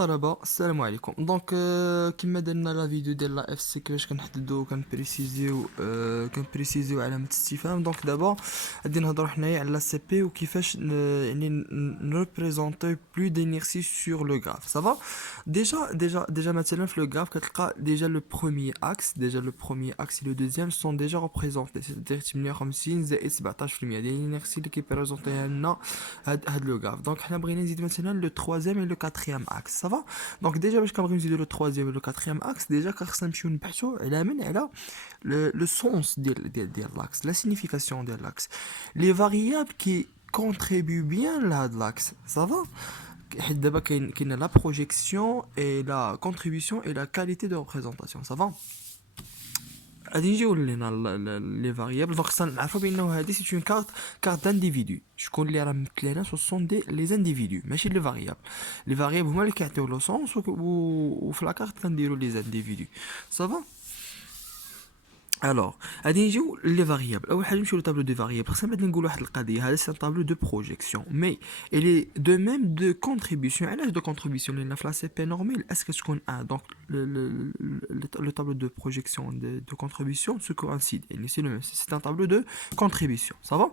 الطلبة السلام عليكم كما درنا لا فيديو ديال لا اف سي كيفاش كنحددو كنبريسيزيو علامة استفهام. دابا غادي نهضروا حنايا على سي بي وكيفاش يعني نريبريزونطيو بلو دينيرسي سور لو غراف صافا. ديجا مثلا في لو غراف كتلقى ديجا لو بروميير اكس et le deuxième sont déjà représentés, c'est-à-dire 58 زائد 17% ديال الانيرسي اللي كيبريزونطيها لنا هاد لو غراف. دونك حنا بغينا نزيد مثلا لو troisième et le quatrième axe صافا. دونك ديجا باش كنبغيو نزيدو لو troisième et le quatrième axe ديجا خصنا نمشيو نبحثو على le sens ديال l'axe, la signification de l'axe, les variables qui contribuent bien là de l'axe صافا. حيت دابا كاين لا بروجيكسيون اي لا كونتريبيسيون اي لا كاليتي دو ريبريزونطاسيون صافا. غادي نجيو لينا لي فاريابل. دونك خصنا نعرفوا بانه هذه سي اون كارت دانديفيدو. شكون اللي راه ممثل لنا سو سون دي لي زانديفيدو ماشي لي فاريابل. لي فاريابل هما اللي كيعطيو لو سونس وفي لا كارت كنديروا لي زانديفيدو صافا. الوغ غادي نجيو لي فاريابل. اول حاجه نمشيو لو طابلو دو فاريابل. خصنا بعد نقول واحد القضيه، هذا سي طابلو دو بروجيكسيون مي الي دو ميم دو كونتريبيسيون. علاش دو كونتريبيسيون؟ لان في لا سي بي نورمال اسكو تكون ان دونك لو طابلو دو بروجيكسيون دو كونتريبيسيون سو كوانسيد، يعني سي لو ميم، سي ان طابلو دو كونتريبيسيون صافا.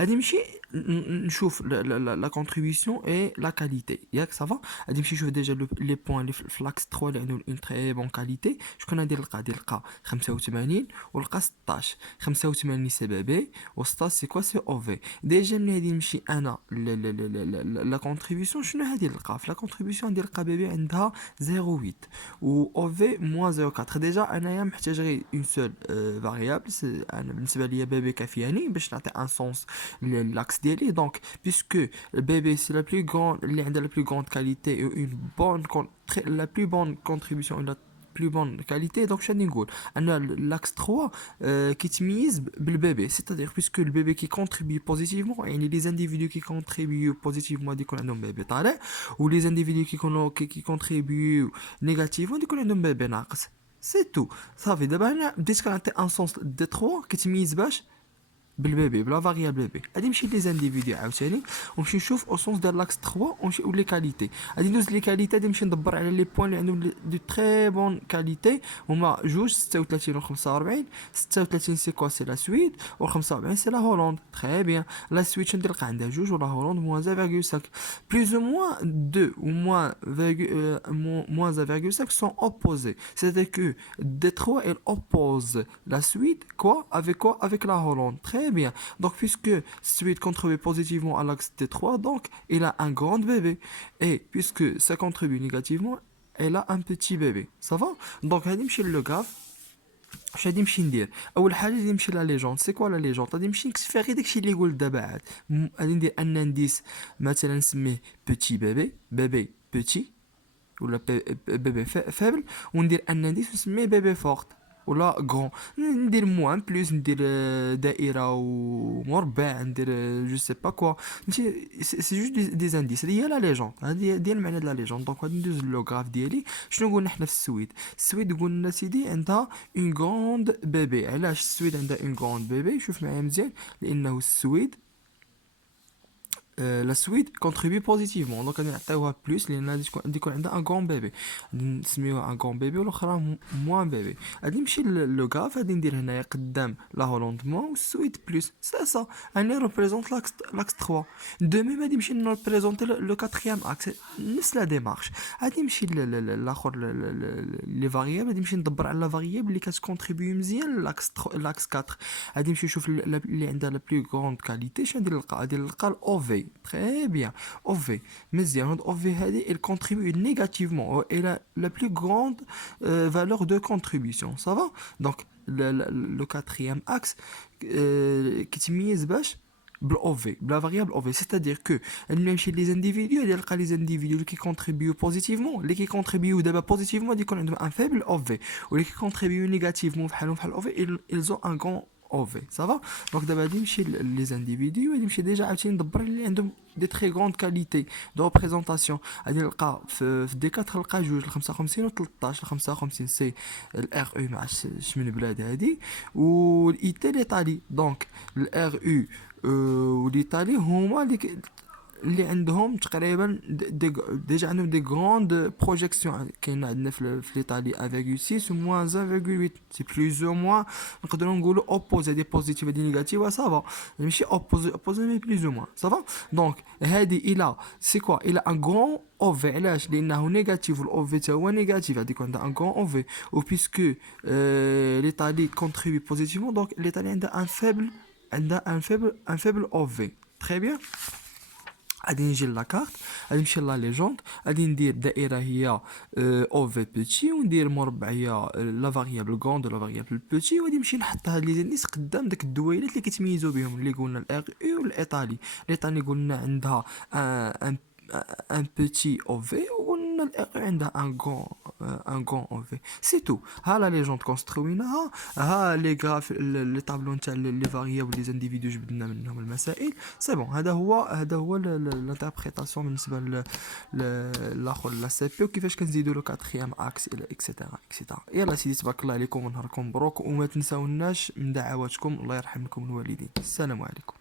غادي نمشي نشوف لا كونتريبيسيون اي لا كاليتي ياك صافا. غادي نمشي نشوف ديجا لي بوين اللي في لاكس 3 اللي عندهم اون تري بون كاليتي. شكون غادي نلقى 85 ولقى 16. 85 سي بي بي و16 سي كوا سي او في. ديجا ملي غادي نمشي انا لا كونتريبيسيون شنو غادي نلقى في لا كونتريبيسيون؟ غادي نلقى بي بي عندها 0.8 و او في موان 0.4. ديجا انايا محتاج غير اون سول فاريابل. انا بالنسبه ليا بي بي كافياني باش نعطي ان سونس لاكس ديالي. دونك بيسكو بي بي سي لا بلو غون اللي عندها لا بلو غون كاليتي و اون بون لا بلو بون كونتريبيسيون plus bonne qualité. Donc je نقول ان l'axe 3 كيتميز بالبيبي، c'est-à-dire puisque le bébé qui contribue positivement يعني les individus qui contribuent positivement دي يكون عندهم بيبي طالع، و les individus qui contribuent négativement دي يكون عندهم بيبي ناقص. سي تو صافي. دابا انا بديت كنعطي ان سونس دي 3 كيتميز باش بالبيبي بلا فاريابل بيبي. غادي نمشي لي زانديفيديو عاوتاني ونمشي نشوف او سونس ديال لاكس 3 ونمشي لي كاليتي. غادي ندوز لي كاليتي، غادي نمشي ندبر على لي بوين اللي عندهم دي تري بون كاليتي هما 2 36 و 45. 36 سي كوا سي لا سويد و 45 سي لا هولند. تري بيان. لا سويد شنو نلقى عندها 2 ولا هولند موان 0.5 بلوز او موان 2 ou moins 0.5 sont opposés. C'est-à-dire que D3 elle oppose la Suède quoi avec la Hollande. Très bien. Donc puisque Suède contribue positivement à l'axe D3, donc il a un grand bébé. Et puisque ça contribue négativement, elle a un petit bébé. Ça va? Donc غادي نمشي لو graphe. اش غادي نمشي ندير؟ اول حاجه غادي نمشي لا ليجوند. سي كوا لا ليجوند؟ غادي نمشي نكتب غير داكشي اللي قلت دابا عاد. غادي ندير ان انديس مثلا نسميه بوتي بيبي بوتي ولا بيبي فابل، وندير ان انديس نسميه بيبي فورت ولا غون. ندير موان بلوس، ندير دائره ومربع، ندير جو سي با كوا. ماشي سي جوست دي زانديس. هي لا ليجوند، هادي ديال المعنى ديال لا ليجوند. دونك غادي ندوز لو غراف ديالي. شنو قلنا حنا في السويد قلنا سيدي عندها اون غروند بيبي. علاش السويد عندها اون غروند بيبي؟ شوف معايا مزيان. لانه السويد la Suède contribue positivement. Donc غادي نعطيوها بلوس لان غادي يكون عندها ان غون بيبي. نسميوها ان غون بيبي والاخرى موان بيبي. غادي نمشي لو غاف. غادي ندير هنايا قدام لا هولند موان والسويد بلوس. سي سا اني ريبريزونط لاكس 3. دو ميم غادي نمشي نريبريزونطي لو كاتريام اكس نفس لا ديمارش. غادي نمشي لاخر لي فاريابل. غادي نمشي ندبر على لا فاريابل اللي كتكونتريبيو مزيان لاكس 4. غادي نمشي نشوف اللي عندها لا بلو غروند كاليتي. شنو غادي نلقى الاو في. Très bien. OV. Mais OV elle contribue négativement. Elle a la plus grande valeur de contribution. Ça va? Donc, le quatrième axe qui t'immise باش بالOV, la variable OV. C'est-à-dire que les individus, les individus qui contribuent positivement, les qui contribuent d'abord positivement, ils ont un faible OV. Ou les qui contribuent négativement, ils ont un grand OV. Ça va? Donc d'abord les individus, ils déjà des très grandes qualités de représentation. في دي 4 نلقى جوج 55 و 13. 55 سي الار او مع من البلاد هذه، والايطالي. دونك الار او والايطالي هما اللي اللي عندهم تقريبا ديجا عندهم دي غروند بروجيكسيون. كاين عندنا في ايطالي 1.6 و موان 1.8، سي بلوز او موان. نقدروا نقولوا اوبوز، هادي بوزيتيف هادي نيجاتيف سافا، ماشي اوبوزي مي بلوز او موان سافا. دونك هادي الى سي كوا الى ان غران او في. علاش؟ لانه نيجاتيف والاو في تا هو نيجاتيف، هاديك عندها ان غران او في. و بيسكو ليطالي كونتريبي بوزيتيفمون، دونك ليطالي عندها ان فيبل، عندها ان فيبل او في. تري بيان. غادي نجي لاكارت، غادي نمشي لا ليجوند، غادي ندير دائره هي او في بوتي، وندير مربع هي لا فاريابل غوند لا فاريابل بوتي، وغادي نمشي نحط هاد لي زينديس قدام داك الدويلات اللي كيتميزوا بهم، اللي قلنا الار او والايطالي. الايطالي قلنا عندها ان ان بوتي او في، وقلنا الار عندها ان غون او في. سي تو. ها لا ليجوند كونسترويناها، ها لي غراف لي طابلو نتاع لي فاريابل لي زانديفيدو جبدنا منهم المسائل. سي بون. هذا هو الانتربريتاسيون بالنسبه لاخر لا سي بي، وكيفاش كنزيدوا لو كاتريام اكس الى اكسيتيرا اكسيتيرا. يلا سيدي تبارك الله عليكم ونهاركم مبروك، وما تنساوناش من دعواتكم الله يرحم لكم الوالدين. السلام عليكم.